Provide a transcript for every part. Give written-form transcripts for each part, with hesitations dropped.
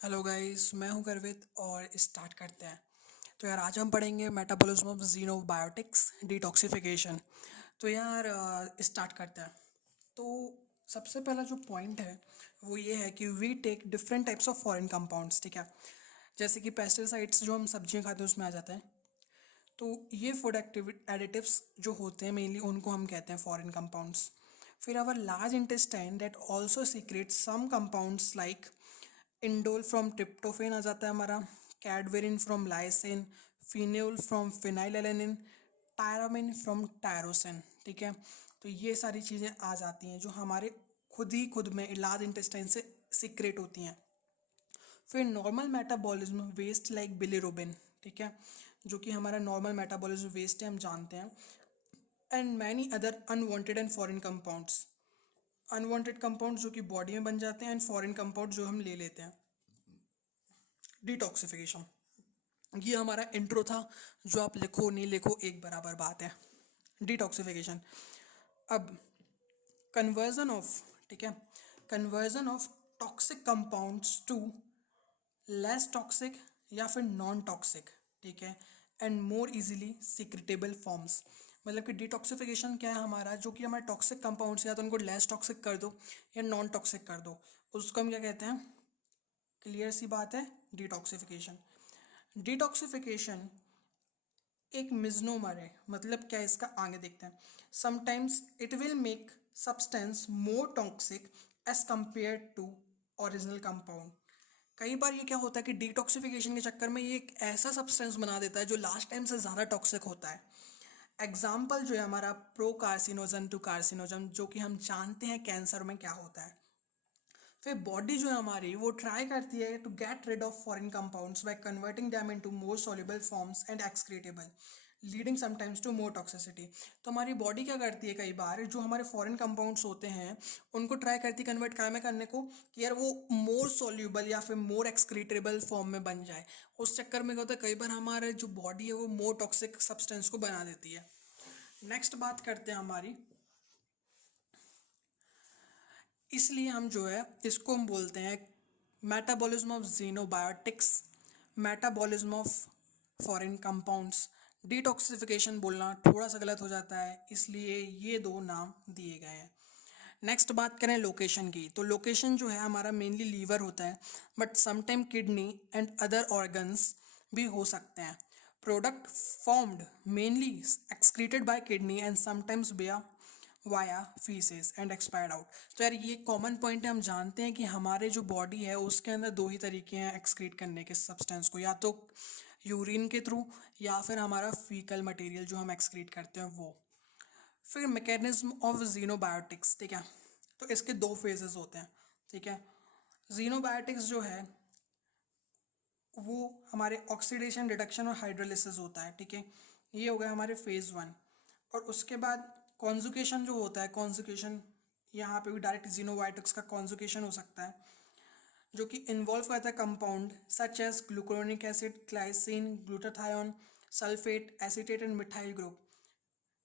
Hello guys, मैं हूं गर्वित और स्टार्ट करते हैं। तो यार आज हम पढ़ेंगे मेटाबॉलिज्म ऑफ ज़ीनोबायोटिक्स डिटॉक्सिफिकेशन। तो यार स्टार्ट करते हैं। तो सबसे पहला जो पॉइंट है वो ये है कि we take different types of foreign compounds, ठीक है। जैसे कि पेस्टिसाइड्स जो हम सब्जियां खाते हैं उसमें आ जाते हैं। तो ये फूड एडिटिव्स जो होते हैं मेनली उनको हम कहते हैं फॉरेन कंपाउंड्स। फिर our large intestine that also secrete some compounds like indole from tryptophan आ जाता है हमारा, cadaverine from lysine, phenol from phenylalanine, tyramine from tyrosine, ठीक है। तो ये सारी चीज़ें आ जाती हैं जो हमारे खुद में लार्ज इंटेस्टाइन से सीक्रेट होती हैं। फिर normal metabolism waste like bilirubin, ठीक है, जो कि हमारा नॉर्मल मेटाबॉलिज्म वेस्ट है, हम जानते हैं। And many other unwanted and foreign compounds, unwanted compound जो कि बॉडी में बन जाते हैं एंड फॉरेन कंपाउंड जो हम ले लेते हैं। डिटॉक्सिफिकेशन, ये हमारा इंट्रो था। जो आप लिखो नहीं लिखो एक बराबर बात है। डिटॉक्सिफिकेशन, अब कन्वर्जन ऑफ, ठीक है, conversion of toxic compounds to less toxic या फिर नॉन टॉक्सिक, ठीक है, and more easily secretable forms. मतलब कि डिटॉक्सिफिकेशन क्या है हमारा, जो कि हमारे टॉक्सिक कंपाउंड्स या तो उनको लेस टॉक्सिक कर दो या नॉन टॉक्सिक कर दो, उसको हम क्या कहते हैं। क्लियर सी बात है, डिटॉक्सिफिकेशन। डिटॉक्सिफिकेशन एक मिजनोमर है, मतलब क्या है इसका, आगे देखते हैं। Sometimes it will make substance more toxic as compare to original compound. कई बार ये क्या होता है कि डिटॉक्सिफिकेशन के चक्कर में ये एक ऐसा सब्सटेंस बना देता है जो लास्ट टाइम से ज़्यादा टॉक्सिक होता है। एग्जाम्पल जो है हमारा प्रो कार्सिनोजन टू कार्सिनोजन, जो कि हम जानते हैं कैंसर में क्या होता है। फिर बॉडी जो है हमारी वो ट्राई करती है to get rid of foreign compounds by converting them into more soluble forms and excretable, leading sometimes to more toxicity. तो हमारी बॉडी क्या करती है, कई बार जो हमारे फॉरेन कंपाउंड्स होते हैं उनको ट्राई करती है कन्वर्ट काय में करने को कि यार वो मोर सॉल्युबल या फिर मोर एक्सक्रीटेबल फॉर्म में बन जाए। उस चक्कर में क्या होता है, कई बार हमारे जो बॉडी है वो मोर टॉक्सिक सब्सटेंस को बना देती है। नेक्स्ट बात करते हैं हमारी, इसलिए हम जो है इसको हम बोलते हैं metabolism of xenobiotics, metabolism of foreign compounds. Detoxification बोलना थोड़ा सा गलत हो जाता है, इसलिए ये दो नाम दिए गए हैं। नेक्स्ट बात करें लोकेशन की, तो लोकेशन जो है हमारा मेनली लीवर होता है, but sometime kidney and other organs भी हो सकते हैं। Product formed mainly excreted by kidney and sometimes via faeces and expired out. तो यार ये कॉमन पॉइंट है, हम जानते हैं कि हमारे जो बॉडी है उसके अंदर दो ही तरीके हैं एक्सक्रीट करने के सब्सटेंस को, या तो यूरिन के थ्रू या फिर हमारा फीकल मटेरियल जो हम एक्सक्रीट करते हैं वो। फिर मैकेनिज्म ऑफ जीनोबायोटिक्स, ठीक है, तो इसके दो फेजेस होते हैं, ठीक है। जीनोबायोटिक्स जो है वो हमारे ऑक्सीडेशन, रिडक्शन और हाइड्रोलिसिस होता है, ठीक है। ये हो गया हमारे फेज वन। और उसके बाद कॉन्जुकेशन जो होता है, कॉन्जुकेशन यहाँ पे भी डायरेक्ट जीनोबायोटिक्स का कॉन्जुकेशन हो सकता है, जो कि इन्वॉल्व करता है compound such as gluconic acid, glycine, glutathione, sulphate, acetate and methyl group.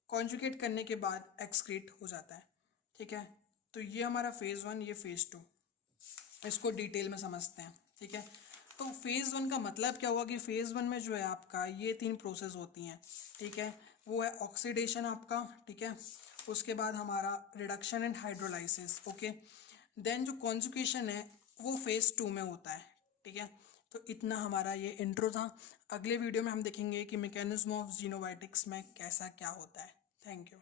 Conjugate करने के बाद एक्सक्रीट हो जाता है, ठीक है। तो ये हमारा फेज वन, ये फेज टू, इसको डिटेल में समझते हैं, ठीक है। तो फेज़ वन का मतलब क्या हुआ कि फेज़ वन में जो है आपका ये तीन प्रोसेस होती हैं, ठीक है। वो है ऑक्सीडेशन आपका, ठीक है, उसके बाद हमारा reduction and hydrolysis, okay. Then जो कॉन्जुगेशन है वो फेज़ टू में होता है, ठीक है। तो इतना हमारा ये इंट्रो था। अगले वीडियो में हम देखेंगे कि मैकेनिज्म ऑफ जीनोबायोटिक्स में कैसा क्या होता है। Thank you.